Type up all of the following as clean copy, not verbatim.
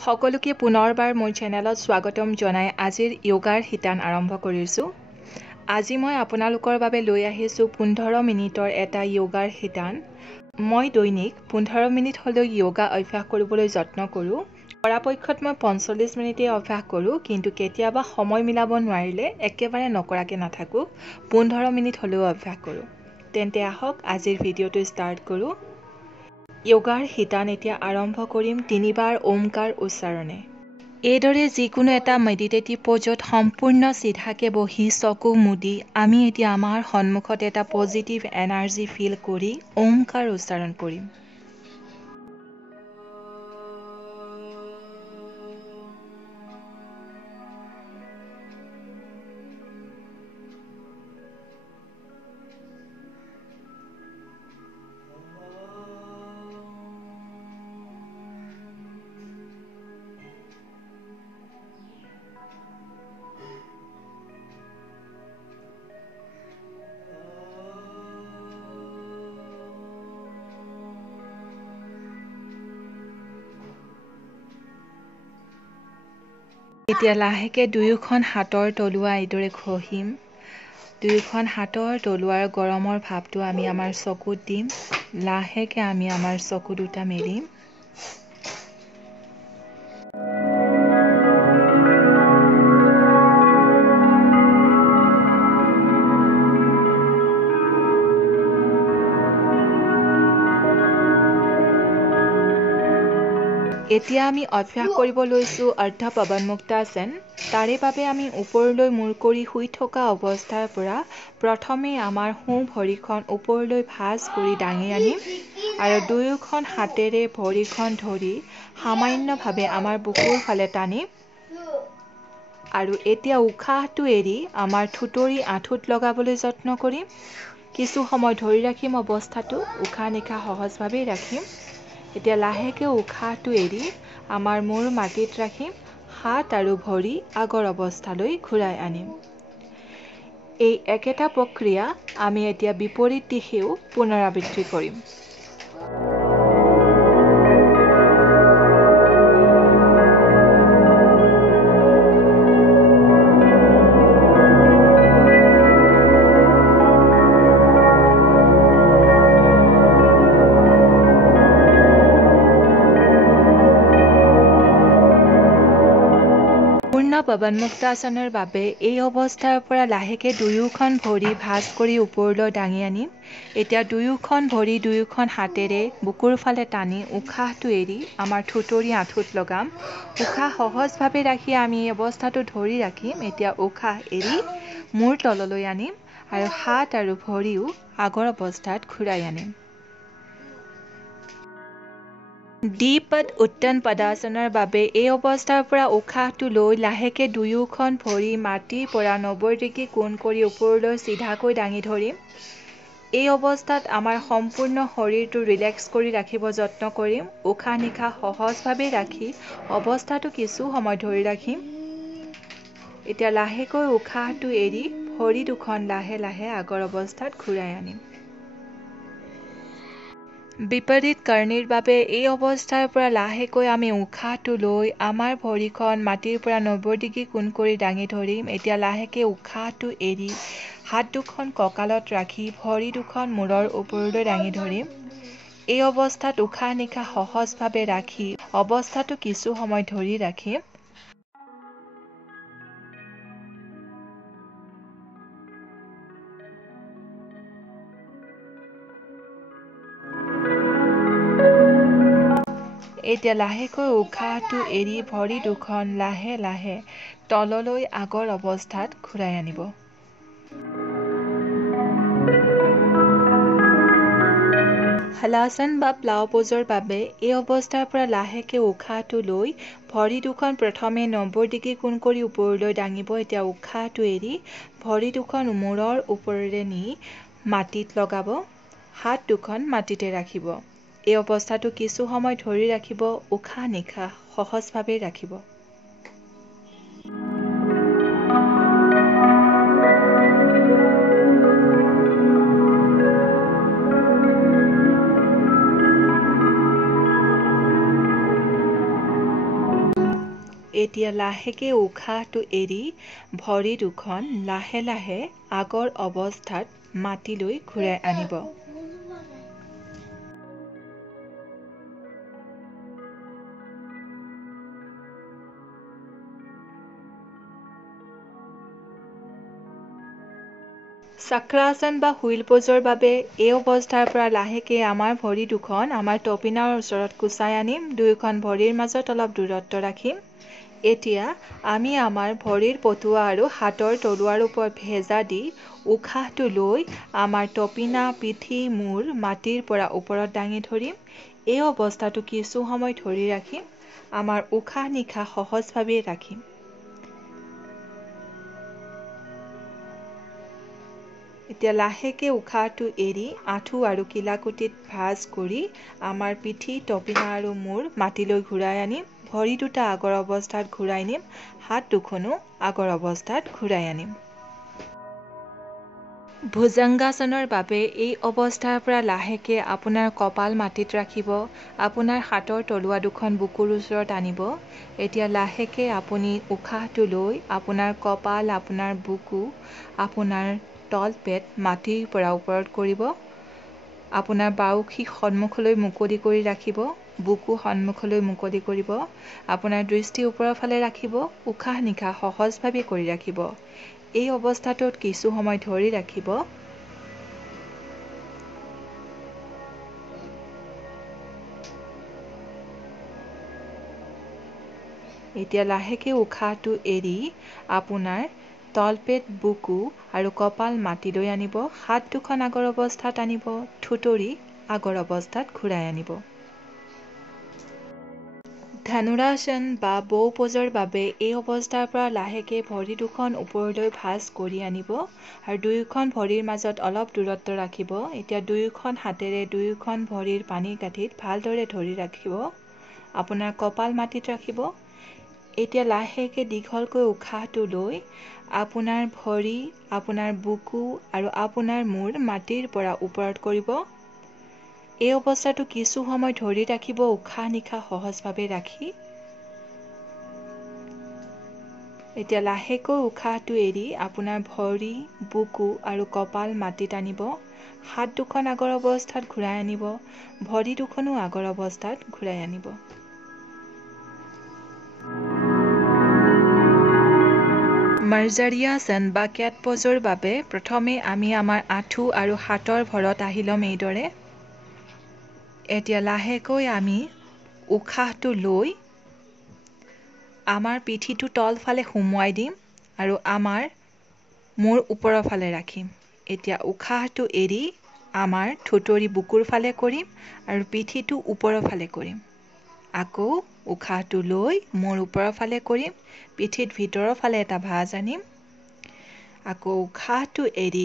সকলোকে পুনৰবাৰ মোৰ চেনেলত স্বাগতম জনাই আজিৰ য়োগাৰ শিতান আৰম্ভ কৰিছোঁ। আজি মই আপোনালোকৰ বাবে লৈ আহিছোঁ 15 মিনিটৰ এটা য়োগাৰ শিতান। মই দৈনিক 15 মিনিট হ'লেও য়োগা অভ্যাস কৰিবলৈ যত্ন কৰোঁ। পৰাপক্ষত মই 45 মিনিটেই অভ্যাস কৰোঁ, কিন্তু কেতিয়াবা সময় মিলাব নোৱাৰিলে একেবাৰে নকৰাকৈ নাথাকোঁ, 15 মিনিট হ'লেও অভ্যাস কৰোঁ। তেন্তে আহক আজিৰ ভিডিঅ'টো ষ্টাৰ্ট কৰোঁ। য়োগাৰ শিতান এতিয়া আৰম্ভ কৰিম 3 বাৰ ওমকাৰ উচ্চাৰণে। এইদৰে যিকোনো এটা মেডিটেটিভ প'জত সম্পূৰ্ণ চিধাকে বহি চকু মুদি আমি এতিয়া আমাৰ সন্মুখত এটা পজিটিভ এনাৰ্জি ফিল কৰি ওমকাৰ উচ্চাৰণ কৰিম। এতিয়া লাহেকে দুয়োখন হাতৰ তলুৱা এইদৰে ঘঁহিম। দুয়োখন হাতৰ তলুৱাৰ গৰমৰ ভাৱটো আমি আমাৰ চকুত দিম। লাহেকে আমি আমাৰ চকু দুটা মেলিম। এতিয়া আমি অভ্যাস কৰিব লৈছোঁ অৰ্ধ পৱনমুক্তাসন। তাৰে বাবে আমি ওপৰলৈ মূৰ কৰি শুই থকা অৱস্থাৰ পৰা প্ৰথমে আমাৰ সোঁ ভৰিখন ওপৰলৈ ভাঁজ কৰি দাঙি আনিম আৰু দুয়োখন হাতেৰে ভৰিখন ধৰি সামান্যভাৱে আমাৰ বুকুৰ ফালে টানিম। আৰু এতিয়া উশাহটো এৰি আমাৰ থুঁতৰি আঁঠুত লগাবলৈ যত্ন কৰিম। কিছু সময় ধৰি ৰাখিম অৱস্থাটো, উশাহ নিশাহ সহজভাৱেই ৰাখিম। এতিয়া লাহেকে উশাহটো এৰি আমাৰ মূৰ মাটিত ৰাখিম, হাত আৰু ভৰি আগৰ অৱস্থালৈ ঘূৰাই আনিম। এই একেটা প্ৰক্ৰিয়া আমি এতিয়া বিপৰীত দিশেও পুনৰাবৃত্তি কৰিম। পূৰ্ণ পৱনমুক্তাসনৰ বাবে এই অৱস্থাৰ পৰা লাহেকে দুয়োখন ভৰি ভাঁজ কৰি ওপৰলৈ দাঙি আনিম। এতিয়া দুয়োখন ভৰি দুয়োখন হাতেৰে বুকুৰ ফালে টানি উশাহটো এৰি আমাৰ থুঁতৰি আঁঠুত লগাম। উশাহ সহজভাৱে ৰাখি আমি এই অৱস্থাটো ধৰি ৰাখিম। এতিয়া উশাহ এৰি মূৰ তললৈ আনিম আৰু হাত আৰু ভৰিও আগৰ অৱস্থাত ঘূৰাই আনিম। দ্বিপদ উত্তন পদাসনৰ বাবে এই অৱস্থাৰ পৰা উশাহটো লৈ লাহেকে দুয়োখন ভৰি মাটিৰ পৰা 90 ডিগ্ৰী কোণ কৰি ওপৰলৈ চিধাকৈ দাঙি ধৰিম। এই অৱস্থাত আমাৰ সম্পূৰ্ণ শৰীৰটো ৰিলেক্স কৰি ৰাখিব যত্ন কৰিম। উশাহ নিশাহ সহজভাৱে ৰাখি অৱস্থাটো কিছু সময় ধৰি ৰাখিম। এতিয়া লাহেকৈ উশাহটো এৰি ভৰি দুখন লাহে লাহে আগৰ অৱস্থাত ঘূৰাই আনিম। বিপৰীত কৰ্ণীৰ বাবে এই অৱস্থাৰ পৰা লাহেকৈ আমি উশাহটো লৈ আমাৰ ভৰিখন মাটিৰ পৰা 90 ডিগ্ৰী কোণ কৰি দাঙি ধৰিম। এতিয়া লাহেকে উশাহটো এৰি হাত দুখন কঁকালত ৰাখি ভৰি দুখন মূৰৰ ওপৰলৈ দাঙি ধৰিম। এই অৱস্থাত উশাহ নিশাহ সহজভাৱে ৰাখি অৱস্থাটো কিছু সময় ধৰি ৰাখিম। এতিয়া লাহেকৈ উশাহটো এৰি ভৰি দুখন লাহে লাহে তললৈ আগৰ অৱস্থাত ঘূৰাই আনিব। হলাসন বা প্লাও প'জৰ বাবে এই অৱস্থাৰ পৰা লাহেকে উশাহটো লৈ ভৰি দুখন প্ৰথমে 90 ডিগ্ৰী কোণ কৰি ওপৰলৈ দাঙিব। এতিয়া উশাহটো এৰি ভৰি দুখন মূৰৰ ওপৰেৰে নি মাটিত লগাব, হাত দুখন মাটিতে ৰাখিব। এই অৱস্থাটো কিছু সময় ধৰি ৰাখিব, উশাহ নিশাহ সহজভাৱে ৰাখিব। এতিয়া লাহেকে উশাহটো এৰি ভৰি দুখন লাহে লাহে আগৰ অৱস্থাত মাটিলৈ ঘূৰাই আনিব। চক্ৰাসন বা হুইল প'জৰ বাবে এই অৱস্থাৰ পৰা লাহেকে আমাৰ ভৰি দুখন আমাৰ টপিনাৰ ওচৰত কুচাই আনিম। দুয়োখন ভৰিৰ মাজত অলপ দূৰত্ব ৰাখিম। এতিয়া আমি আমাৰ ভৰিৰ পতুৱা আৰু হাতৰ তলুৱাৰ ওপৰত ভেজা দি উশাহটো লৈ আমাৰ টপিনা, পিঠি, মূৰ মাটিৰ পৰা ওপৰত দাঙি ধৰিম। এই অৱস্থাটো কিছু সময় ধৰি ৰাখিম। আমাৰ উশাহ নিশাহ সহজভাৱে ৰাখিম। এতিয়া লাহেকে উশাহটো এৰি আঁঠু আৰু কিলাকুটিত ভাঁজ কৰি আমাৰ পিঠি, টপিনা আৰু মূৰ মাটিলৈ ঘূৰাই আনিম। ভৰি দুটা আগৰ অৱস্থাত ঘূৰাই নিম। হাত দুখনো আগৰ অৱস্থাত ঘূৰাই আনিম। ভুজংগাসনৰ বাবে এই অৱস্থাৰ পৰা লাহেকে আপোনাৰ কপাল মাটিত ৰাখিব। আপোনাৰ হাতৰ তলুৱা দুখন বুকুৰ ওচৰত আনিব। এতিয়া লাহেকে আপুনি উশাহটো লৈ আপোনাৰ কপাল, আপোনাৰ বুকু, আপোনাৰ তলপেট মাটিৰ পৰা ওপৰত কৰিব। আপোনাৰ বাউসি সন্মুখলৈ মুকলি কৰি ৰাখিব। বুকু সন্মুখলৈ মুকলি কৰিব। আপোনাৰ দৃষ্টি ওপৰৰ ফালে ৰাখিব। উশাহ নিশাহ সহজভাৱে কৰি ৰাখিব। এই অৱস্থাটোত কিছু সময় ধৰি ৰাখিব। এতিয়া লাহেকে উশাহটো এৰি আপোনাৰ তলপেট, বুকু আৰু কপাল মাটিলৈ আনিব। হাত দুখন আগৰ অৱস্থাত আনিব। থুতৰি আগৰ অৱস্থাত ঘূৰাই আনিব। ধনুৰাসন বা বৌ প'জৰ বাবে এই অৱস্থাৰ পৰা লাহেকে ভৰি দুখন ওপৰলৈ ভাঁজ কৰি আনিব আৰু দুয়োখন ভৰিৰ মাজত অলপ দূৰত্ব ৰাখিব। এতিয়া দুয়োখন হাতেৰে দুয়োখন ভৰিৰ পানীৰ গাঁঠিত ভালদৰে ধৰি ৰাখিব। আপোনাৰ কপাল মাটিত ৰাখিব। এতিয়া লাহেকে দীঘলকৈ উশাহটো লৈ আপোনাৰ ভৰি, আপোনাৰ বুকু আৰু আপোনাৰ মূৰ মাটিৰ পৰা ওপৰত কৰিব। এই অৱস্থাটো কিছু সময় ধৰি ৰাখিব উশাহ নিশাহ সহজভাৱে ৰাখি। এতিয়া লাহেকৈ উশাহটো এৰি আপোনাৰ ভৰি, বুকু আৰু কপাল মাটিত আনিব। হাত দুখন আগৰ অৱস্থাত ঘূৰাই আনিব। ভৰি দুখনো আগৰ অৱস্থাত ঘূৰাই আনিব। মৰ্জাৰিয়াসন বা কেট প'জৰ বাবে প্ৰথমে আমি আমাৰ আঁঠু আৰু হাতৰ ভৰত আহি ল'ম এইদৰে। এতিয়া লাহেকৈ আমি উশাহটো লৈ আমাৰ পিঠিটো তলফালে সুমুৱাই দিম আৰু আমাৰ মূৰ ওপৰৰ ফালে ৰাখিম। এতিয়া উশাহটো এৰি আমাৰ থুতৰি বুকুৰ ফালে কৰিম আৰু পিঠিটো ওপৰৰ ফালে কৰিম। আকৌ উশাহটো লৈ মূৰ ওপৰৰ ফালে কৰিম। পিঠিত ভিতৰৰ ফালে এটা ভাঁজ আনিম। আকৌ উশাহটো এৰি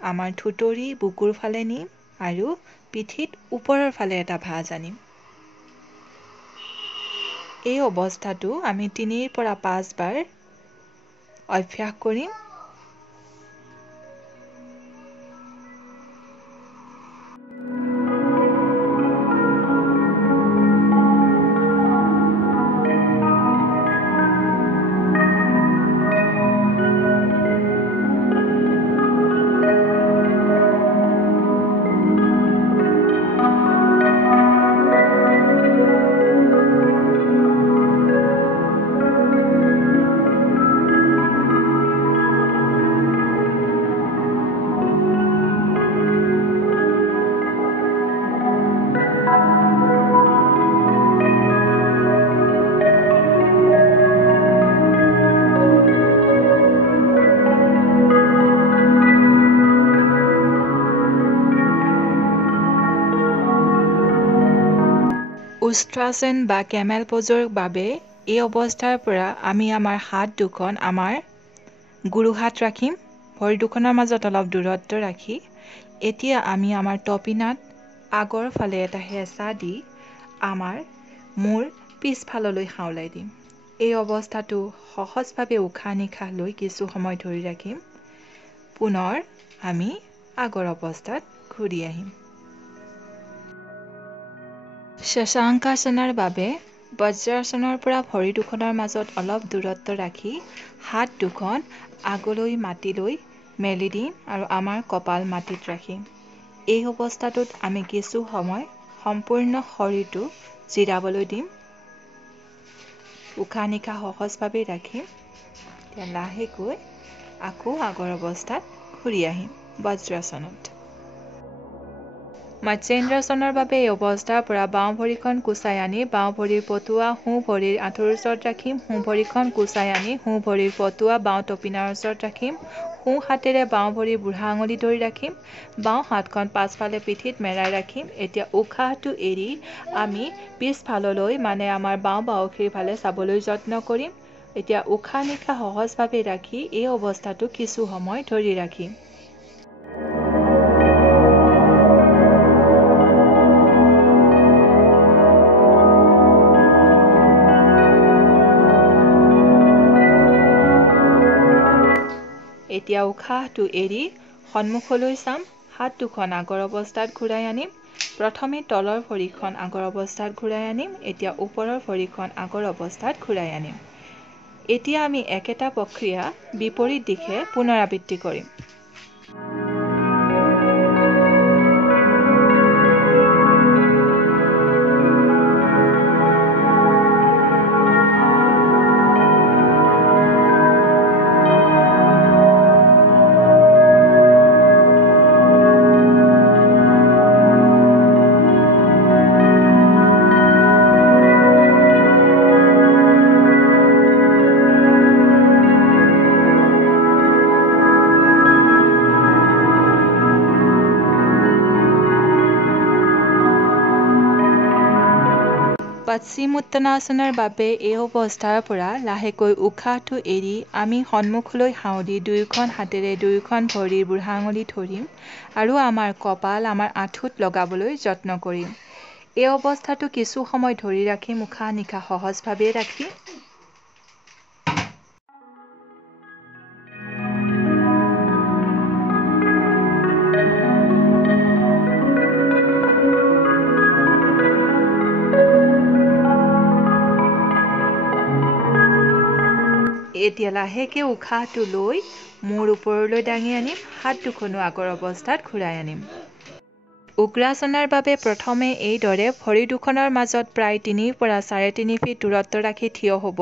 আমাৰ থুতৰি বুকুৰ ফালে নিম আৰু পিঠিত ওপৰৰ ফালে এটা ভাঁজ আনিম। এই অৱস্থাটো আমি 3 পৰা 5 বাৰ অভ্যাস কৰিম। উষ্ট্ৰাসন বা কেমেল প'জৰ বাবে এই অৱস্থাৰ পৰা আমি আমাৰ হাত দুখন আমাৰ গুৰুহাত ৰাখিম। ভৰি দুখনৰ মাজত অলপ দূৰত্ব ৰাখি এতিয়া আমি আমাৰ টপিনাত আগৰ ফালে এটা হেঁচা দি আমাৰ মূৰ পিছফাললৈ সাউলাই দিম। এই অৱস্থাটো সহজভাৱে উশাহ নিশাহ লৈ কিছু সময় ধৰি ৰাখিম। পুনৰ আমি আগৰ অৱস্থাত ঘূৰি আহিম। শশাংকাসনৰ বাবে বজ্ৰাসনৰ পৰা ভৰি দুখনৰ মাজত অলপ দূৰত্ব ৰাখি হাত দুখন আগলৈ মাটিলৈ মেলি দিম আৰু আমাৰ কপাল মাটিত ৰাখিম। এই অৱস্থাটোত আমি কিছু সময় সম্পূৰ্ণ শৰীৰটো জিৰাবলৈ দিম। উশাহ নিশাহ সহজভাৱে ৰাখিম। এতিয়া লাহেকৈ আকৌ আগৰ অৱস্থাত ঘূৰি আহিম বজ্ৰাসনত। মৎস্যেন্দ্ৰাসনৰ বাবে এই অৱস্থাৰ পৰা বাওঁ ভৰিখন কুচাই আনি বাওঁ ভৰিৰ পটুৱা সোঁ ভৰিৰ আঁঠুৰ ওচৰত ৰাখিম। সোঁ ভৰিখন কুচাই আনি সোঁ ভৰিৰ পটুৱা বাওঁ টপিনাৰ ওচৰত ৰাখিম। সোঁ হাতেৰে বাওঁ ভৰিৰ বুঢ়া আঙুলি ধৰি ৰাখিম। বাওঁ হাতখন পাছফালে পিঠিত মেৰাই ৰাখিম। এতিয়া উশাহটো এৰি আমি পিছফাললৈ মানে আমাৰ বাওঁ বাউসীৰ ফালে চাবলৈ যত্ন কৰিম। এতিয়া উশাহ নিশাহ সহজভাৱে ৰাখি এই অৱস্থাটো কিছু সময় ধৰি ৰাখিম। এতিয়া উশাহটো এৰি সন্মুখলৈ চাম। হাত দুখন আগৰ অৱস্থাত ঘূৰাই আনিম। প্ৰথমে তলৰ ভৰিখন আগৰ অৱস্থাত ঘূৰাই আনিম। এতিয়া ওপৰৰ ভৰিখন আগৰ অৱস্থাত ঘূৰাই আনিম। এতিয়া আমি একেটা প্ৰক্ৰিয়া বিপৰীত দিশে পুনৰাবৃত্তি কৰিম। পশ্চিমোত্তানাসনৰ বাবে এই অৱস্থাৰ পৰা লাহেকৈ উশাহটো এৰি আমি সন্মুখলৈ হাঁউলি দুয়োখন হাতেৰে দুয়োখন ভৰিৰ বুঢ়া আঙুলি ধৰিম আৰু আমাৰ কপাল আমাৰ আঁঠুত লগাবলৈ যত্ন কৰিম। এই অৱস্থাটো কিছু সময় ধৰি ৰাখিম উশাহ নিশাহ সহজভাৱে ৰাখি। এতিয়া লাহেকৈ উশাহটো লৈ মূৰ ওপৰলৈ দাঙি আনিম। হাত দুখনো আগৰ অৱস্থাত ঘূৰাই আনিম। উগ্ৰাসনৰ বাবে প্ৰথমে এইদৰে ভৰি দুখনৰ মাজত প্ৰায় 3 পৰা 3.5 ফিট দূৰত্ব ৰাখি থিয় হ'ব।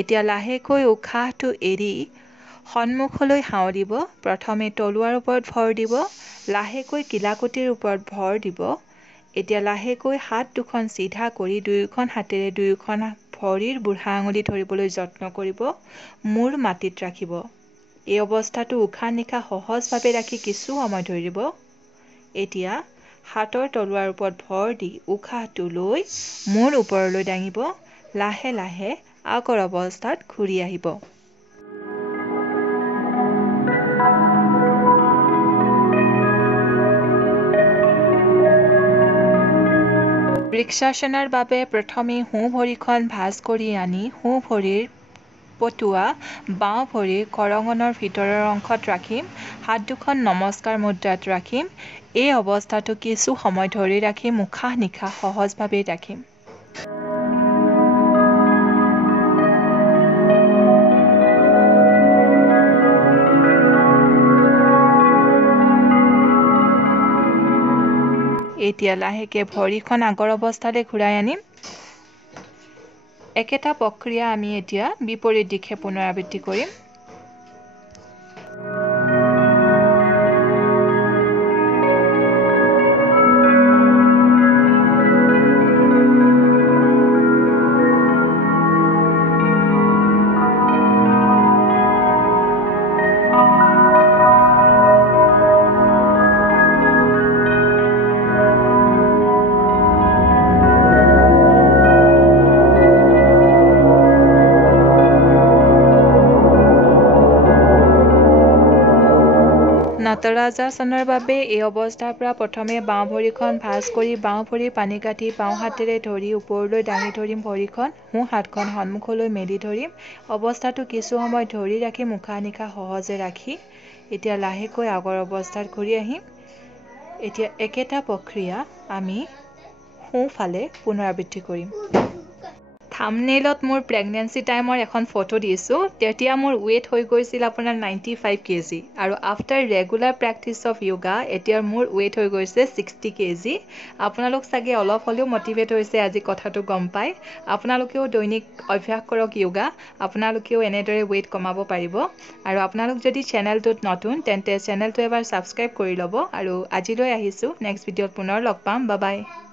এতিয়া লাহেকৈ উশাহটো এৰি সন্মুখলৈ হাঁউলিব। প্ৰথমে তলুৱাৰ ওপৰত ভৰ দিব, লাহেকৈ কিলাকুটিৰ ওপৰত ভৰ দিব। এতিয়া লাহেকৈ হাত দুখন চিধা কৰি দুয়োখন হাতেৰে দুয়োখন ভৰিৰ বুঢ়া আঙুলি ধৰিবলৈ যত্ন কৰিব। মূৰ মাটিত ৰাখিব। এই অৱস্থাটো উশাহ নিশাহ সহজভাৱে ৰাখি কিছু সময় ধৰিব। এতিয়া হাতৰ তলুৱাৰ ওপৰত ভৰ দি উশাহটো লৈ মূৰ ওপৰলৈ দাঙিব। লাহে লাহে আগৰ অৱস্থাত ঘূৰি আহিব। বৃক্ষাসনৰ বাবে প্ৰথমে সোঁ ভৰিখন ভাঁজ কৰি আনি সোঁ ভৰিৰ পটুৱা বাওঁ ভৰিৰ কৰঙনৰ ভিতৰৰ অংশত ৰাখিম। হাত দুখন নমস্কাৰ মুদ্ৰাত ৰাখিম। এই অৱস্থাটো কিছু সময় ধৰি ৰাখিম উশাহ নিশাহ সহজভাৱে ৰাখিম। এতিয়া লাহেকৈ ভৰিখন আগৰ অৱস্থালৈ ঘূৰাই আনিম। একেটা প্ৰক্ৰিয়া আমি এতিয়া বিপৰীত দিশে পুনৰাবৃত্তি কৰিম। নটৰাজাসনৰ বাবে এই অৱস্থাৰ পৰা প্ৰথমে বাওঁ ভৰিখন ভাঁজ কৰি বাওঁ ভৰিৰ পানীকাঠি বাওঁ হাতেৰে ধৰি ওপৰলৈ দাঙি ধৰিম ভৰিখন। সোঁ হাতখন সন্মুখলৈ মেলি ধৰিম। অৱস্থাটো কিছু সময় ধৰি ৰাখিম উশাহ নিশাহ সহজে ৰাখি। এতিয়া লাহেকৈ আগৰ অৱস্থাত ঘূৰি আহিম। এতিয়া একেটা প্ৰক্ৰিয়া আমি সোঁফালে পুনৰাবৃত্তি কৰিম। থাম্বনেইলত মোৰ প্ৰেগনেঞ্চি টাইমৰ এখন ফটো দিছোঁ তেতিয়া মোৰ ৱেইট হৈ গৈছিল আপোনাৰ 95 kg আৰু after regular practice of yoga এতিয়া মোৰ ৱেইট হৈ গৈছে 60 kg আপোনালোক চাগে অলপ হ'লেও মটিভেট হৈছে আজি কথাটো গম পাই আপোনালোকেও দৈনিক অভ্যাস কৰক য়োগা আপোনালোকেও এনেদৰে ৱেইট কমাব পাৰিব আৰু আপোনালোক যদি চেনেলটোত নতুন তেন্তে চেনেলটো এবাৰ ছাবস্ক্ৰাইব কৰি ল'ব আৰু আজিলৈ আহিছোঁ নেক্সট ভিডিঅ'ত পুনৰ লগ পাম বাই বাই